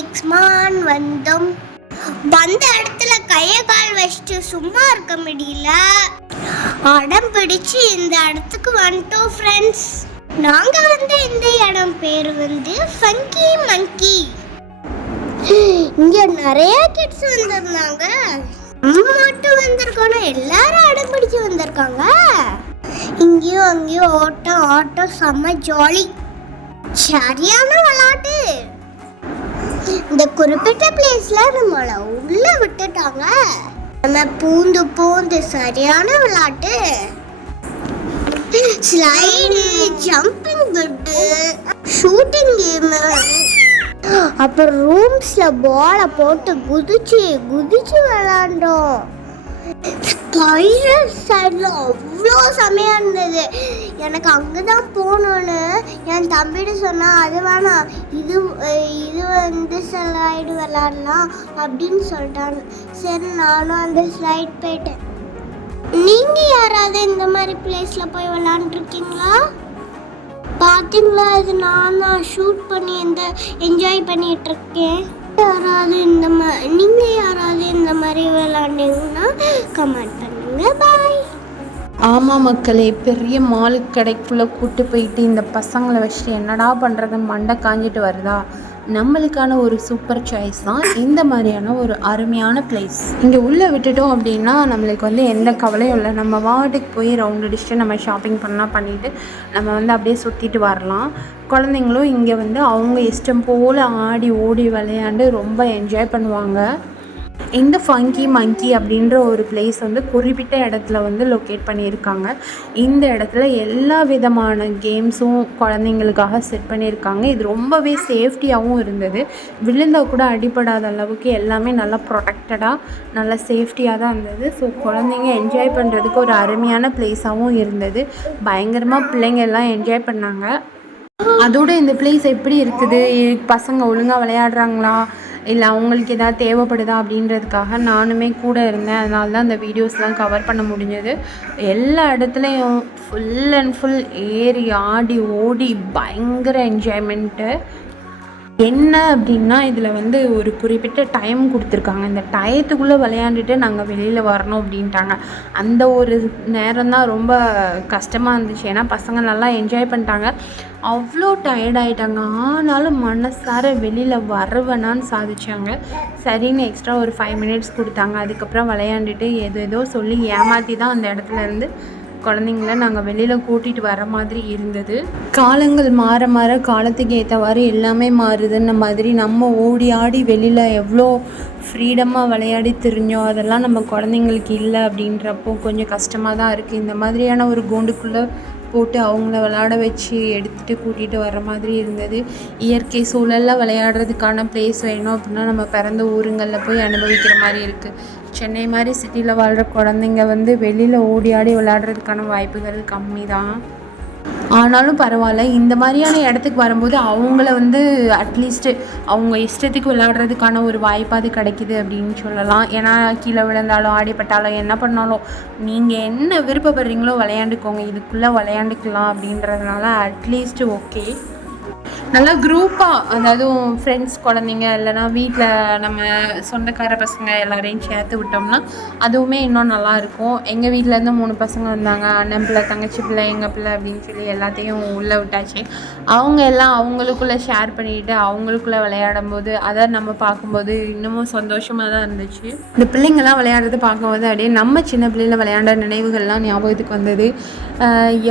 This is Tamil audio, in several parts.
எக்ஸ்மான் வந்தோம். வந்த இடத்துல கைய கால் வச்சுட்டு சும்மா இருக்க முடியல. அடம் பிடிச்சு இந்த இடத்துக்கு வந்துட்டோம் ஃப்ரெண்ட்ஸ் நாங்க வந்த இந்த இடம் பேர் வந்து ஃபங்கி மங்கி இங்க நிறைய கிட்ஸ் வந்திருந்தாங்க. நம்ம மட்டும் வந்திருக்கோம் எல்லாரும் அடம் பிடிச்சு வந்திருக்காங்க. இங்கேயும் அங்கேயும் ஓட்டம் ஆட்டம் செம்ம ஜாலி சரியான விளையாட்டு இந்த குறிப்பிட்ட பிளேஸ்ல நம்மளை உள்ள விட்டுட்டாங்க. நம்ம பூந்து பூந்து சரியான விளையாட்டு. Slide jumping bed shooting game அப்புறம் ரூம்ஸ்ல பாலை போட்டு குதிச்சு குதிச்சு விளாண்டோம் ஸ்பைரல் சைடில் அவ்வளோ செமையாக இருந்தது. எனக்கு அங்கே தான் போகணுன்னு என் தம்பிட்டு சொன்னால் அது வேணாம் இது இது வந்து ஸ்லைடு விளாட்லாம் அப்படின்னு சொல்லிட்டாங்க. சரி நானும் அந்த ஸ்லைட் போயிட்டேன். நீங்கள் யாராவது இந்த மாதிரி பிளேஸில் போய் விளாண்டுருக்கீங்களா பார்த்தீங்களா இது நான் தான் ஷூட் பண்ணி இந்த என்ஜாய் பண்ணிகிட்டு இருக்கேன். யாராவது இந்த மாதிரி நீங்கள் யாராவது இந்த மாதிரி விளாண்டிங்கன்னா கமெண்ட் பாய் ஆமாம் மக்களே பெரிய மால் கடைக்குள்ளே கூட்டு போயிட்டு இந்த பசங்களை வச்சுட்டு என்னடா பண்ணுறது மண்டை காஞ்சிட்டு வருதா? நம்மளுக்கான ஒரு சூப்பர் சாய்ஸ் தான் இந்த மாதிரியான ஒரு அருமையான பிளேஸ் இங்கே உள்ளே விட்டுட்டோம் அப்படின்னா நம்மளுக்கு வந்து எந்த கவலையும் இல்லை. நம்ம வாட்டுக்கு போய் ரவுண்ட் அடிச்சுட்டு நம்ம ஷாப்பிங் பண்ணலாம் பண்ணிவிட்டு நம்ம வந்து அப்படியே சுற்றிட்டு வரலாம். குழந்தைங்களும் இங்கே வந்து அவங்க இஷ்டம் போல் ஆடி ஓடி விளையாண்டு ரொம்ப என்ஜாய் பண்ணுவாங்க. இந்த ஃபங்கி மங்கி அப்படின்ற ஒரு பிளேஸ் வந்து குறிப்பிட்ட இடத்துல வந்து லொக்கேட் பண்ணியிருக்காங்க. இந்த இடத்துல எல்லா விதமான கேம்ஸும் குழந்தைங்களுக்காக செட் பண்ணியிருக்காங்க. இது ரொம்பவே சேஃப்டியாகவும் இருந்தது. விழுந்தால் கூட அடிபடாத அளவுக்கு எல்லாமே நல்லா ப்ரொடெக்டடாக நல்லா சேஃப்டியாக தான் இருந்தது. ஸோ குழந்தைங்க என்ஜாய் பண்ணுறதுக்கு ஒரு அருமையான பிளேஸாகவும் இருந்தது. பயங்கரமாக பிள்ளைங்க எல்லாம் என்ஜாய் பண்ணாங்க. அதோட இந்த பிளேஸ் எப்படி இருக்குது? பசங்க ஒழுங்காக விளையாடுறாங்களா? இல்லை அவங்களுக்கு எதாவது தேவைப்படுதா அப்படின்றதுக்காக நானுமே கூட இருந்தேன். அதனால தான் அந்த வீடியோஸ்லாம் கவர் பண்ண முடிஞ்சது. எல்லா இடத்துலையும் ஃபுல் அண்ட் ஃபுல் ஏறி ஆடி ஓடி பயங்கர என்ஜாய்மெண்ட்டு என்ன அப்படின்னா இதில் வந்து ஒரு குறிப்பிட்ட டைம் கொடுத்துருக்காங்க. இந்த டயத்துக்குள்ளே விளையாண்டுட்டு நாங்கள் வெளியில் வரணும் அப்படின்ட்டாங்க. அந்த ஒரு நேரம் தான் ரொம்ப கஷ்டமாக இருந்துச்சு. ஏன்னா பசங்க நல்லா என்ஜாய் பண்ணிட்டாங்க. அவ்வளோ டயர்ட் ஆயிட்டாங்க. ஆனாலும் மனசார வெளியில் வரவேணான்னு சாதிச்சாங்க. சரின்னு எக்ஸ்ட்ரா ஒரு ஃபைவ் மினிட்ஸ் கொடுத்தாங்க. அதுக்கப்புறம் விளையாண்டுட்டு ஏதோ ஏதோ சொல்லி ஏமாற்றி தான் அந்த இடத்துல இருந்து குழந்தைங்கள நாங்கள் வெளியில் கூட்டிகிட்டு வர மாதிரி இருந்தது. காலங்கள் மாற மாற காலத்துக்கு ஏற்றவாறு எல்லாமே மாறுதுன்ன மாதிரி நம்ம ஓடி ஆடி வெளியில் எவ்வளோ ஃப்ரீடமாக விளையாடி திரிஞ்சோம் அதெல்லாம் நம்ம குழந்தைங்களுக்கு இல்லை அப்படின்றப்போ கொஞ்சம் கஷ்டமாக தான் இருக்குது இந்த மாதிரியான ஒரு கூண்டுக்குள்ளே போட்டு அவங்கள விளையாட வச்சு எடுத்துகிட்டு கூட்டிகிட்டு வர மாதிரி இருந்தது. இயற்கை சூழலில் விளையாடுறதுக்கான ப்ளேஸ் வேணும் அப்படின்னா நம்ம பிறந்த ஊருங்களில் போய் அனுபவிக்கிற மாதிரி இருக்குது சென்னை மாதிரி சிட்டியில் வாழ்கிற குழந்தைங்க வந்து வெளியில் ஓடி ஆடி விளையாடுறதுக்கான வாய்ப்புகள் கம்மி தான் ஆனாலும் பரவாயில்ல இந்த மாதிரியான இடத்துக்கு வரும்போது அவங்கள வந்து அட்லீஸ்ட்டு அவங்க இஷ்டத்துக்கு விளையாடுறதுக்கான ஒரு வாய்ப்பாவது கிடைக்குது அப்படின்னு சொல்லலாம். ஏன்னா கீழே விழுந்தாலும் ஆடிப்பட்டாலும் என்ன பண்ணாலும் நீங்கள் என்ன விருப்பப்படுறீங்களோ விளையாண்டுக்கோங்க இதுக்குள்ளே விளையாண்டுக்கலாம் அப்படின்றதுனால அட்லீஸ்ட் ஓகே நல்லா குரூப்பாக அதாவது ஃப்ரெண்ட்ஸ் குழந்தைங்க இல்லைன்னா வீட்டில் நம்ம சொந்தக்கார பசங்க எல்லாரையும் சேர்த்து விட்டோம்னா அதுவுமே இன்னும் நல்லாயிருக்கும் எங்கள் வீட்டிலேருந்து மூணு பசங்க வந்தாங்க. அண்ணன் பிள்ளை தங்கச்சி பிள்ளை எங்கள் பிள்ளை அப்படின்னு சொல்லி எல்லாத்தையும் உள்ளே விட்டாச்சு. அவங்க எல்லாம் அவங்களுக்குள்ளே ஷேர் பண்ணிக்கிட்டு அவங்களுக்குள்ளே விளையாடும் போது அதை நம்ம பார்க்கும்போது இன்னமும் சந்தோஷமாக தான் இருந்துச்சு. இந்த பிள்ளைங்கள்லாம் விளையாடுறது பார்க்கும்போது அப்படியே நம்ம சின்ன பிள்ளையில் விளையாண்ட நினைவுகள்லாம் ஞாபகத்துக்கு வந்தது.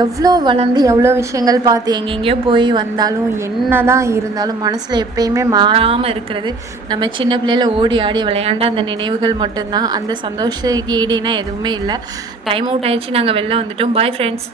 எவ்வளோ வளர்ந்து எவ்வளோ விஷயங்கள் பார்த்து எங்கெங்கேயோ போய் வந்தாலும் என்ன தான் இருந்தாலும் மனசில் எப்பயுமே மாறாமல் இருக்கிறது. நம்ம சின்ன பிள்ளையில ஓடி ஆடி விளையாண்ட அந்த நினைவுகள் மட்டும்தான். அந்த சந்தோஷ ஈடுனா எதுவுமே இல்லை. டைம் அவுட் ஆயிடுச்சு. நாங்கள் வெளில வந்துட்டோம். Bye friends